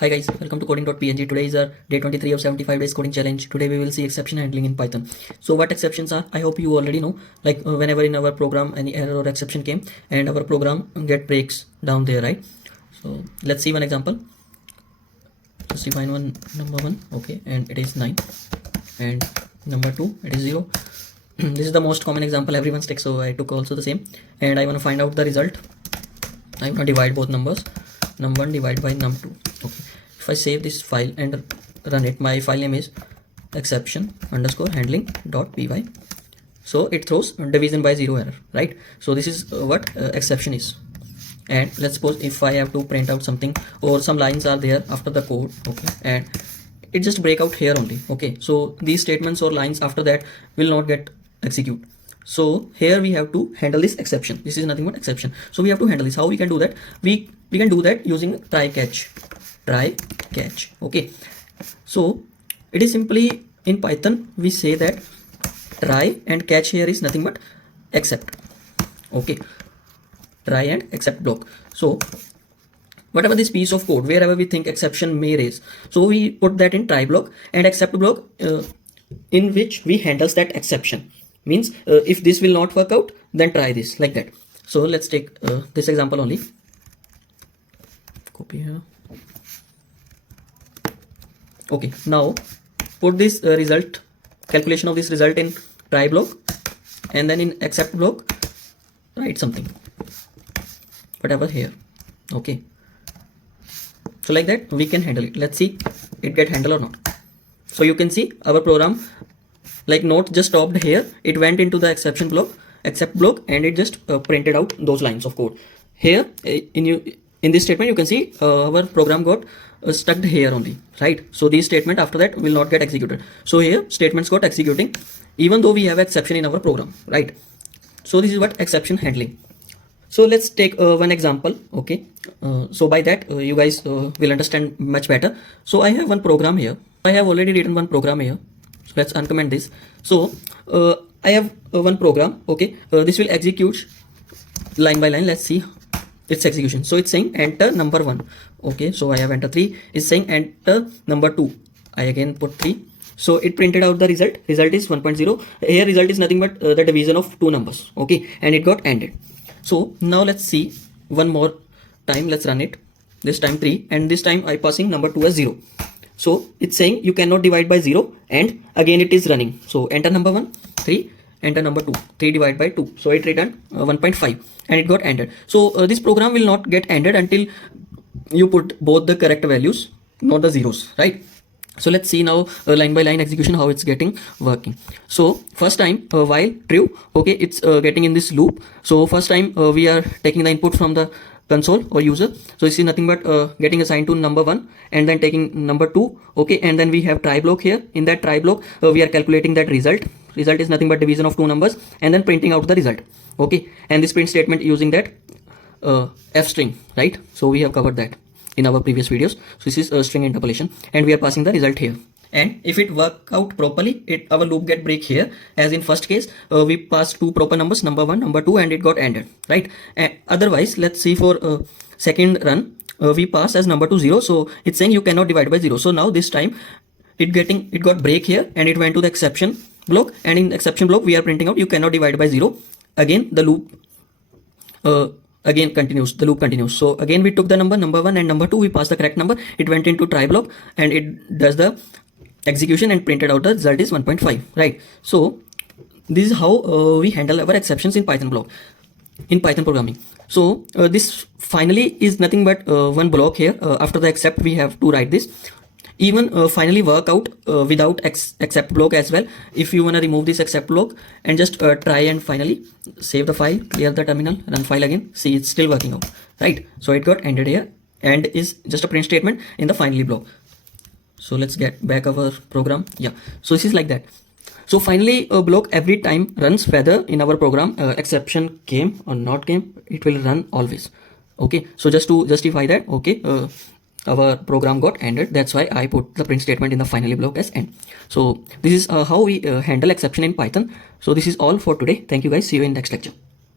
Hi guys, welcome to coding.png. Today is our day 23 of 75 days coding challenge. Today we will see exception handling in Python. So what exceptions are? I hope you already know. Like whenever in our program any error or exception came and our program get breaks down there, right? So let's see one example. Just define one number 1, okay, and it is 9, and number 2 it is 0. This is the most common example everyone's takes, so I took also the same, and I want to find out the result. I want to divide both numbers, num1 divided by num2. Okay, if I save this file and run it, my file name is exception underscore handling dot py. So it throws division by 0 error, right? So this is what exception is. And let's suppose if I have to print out something or some lines are there after the code, okay, and it just break out here only, okay, so these statements or lines after that will not get execute. So here we have to handle this exception. This is nothing but exception, so we have to handle this. How we can do that? We can do that using try catch. Okay, so it is simply in Python we say that try and catch here is nothing but except. Okay, try and except block. So whatever this piece of code, wherever we think exception may raise, so we put that in try block, and except block in which we handles that exception. Means if this will not work out, then try this, like that. So let's take this example only. Copy here. Okay, now put this result, calculation of this result in try block, and then in except block write something, whatever here. Okay, so like that we can handle it. Let's see it get handled or not. So you can see our program like not just stopped here, it went into the exception block, except block, and it just printed out those lines of code. Here in this statement you can see our program got stuck here only, right? So these statement after that will not get executed. So here statements got executing even though we have exception in our program, right? So this is what exception handling. So let's take one example. Okay, so by that you guys will understand much better. So I have one program here. I have already written one program here. So let's uncomment this. So I have one program. Okay, this will execute line by line. Let's see its execution. So it's saying enter number 1. Okay, so I have enter 3. It's saying enter number 2. I again put 3. So it printed out the result. Result is 1.0. Here result is nothing but the division of two numbers. Okay, and it got ended. So now let's see one more time. Let's run it. This time 3, and this time I passing number 2 as 0. So it's saying you cannot divide by 0, and again it is running. So enter number 1, 3, enter number 2, 3 divided by 2. So it returned 1.5 and it got ended. So this program will not get ended until you put both the correct values, not the zeros, right? So let's see now line by line execution, how it's getting working. So first time while true, okay, it's getting in this loop. So first time we are taking the input from the console or user. So this is nothing but getting assigned to number 1 and then taking number 2. Okay, and then we have try block here. In that try block we are calculating that result. Result is nothing but division of two numbers, and then printing out the result. Okay, and this print statement using that f string, right? So we have covered that in our previous videos. So this is a string interpolation, and we are passing the result here. And if it work out properly, our loop get break here. As in first case, we passed two proper numbers, number 1, number 2, and it got ended, right? And otherwise, let's see for second run, we pass as number 2 0. So it's saying you cannot divide by 0. So now this time it got break here, and it went to the exception block, and in exception block we are printing out you cannot divide by 0. Again the loop again continues, the loop continues. So again we took the number 1 and number 2, we passed the correct number, it went into try block, and it does the execution and printed out the result is 1.5, right? So this is how we handle our exceptions in Python block, in Python programming. So this finally is nothing but one block here. After the except we have to write this. Even finally work out without except block as well. If you want to remove this except block and just try and finally save the file, clear the terminal, run file again, see it's still working out, right? So it got ended here and is just a print statement in the finally block. So let's get back our program. Yeah, so this is like that. So finally a block every time runs whether in our program exception came or not came, it will run always. Okay, so just to justify that, okay, our program got ended. That's why I put the print statement in the finally block as end. So this is how we handle exception in Python. So this is all for today. Thank you guys. See you in next lecture.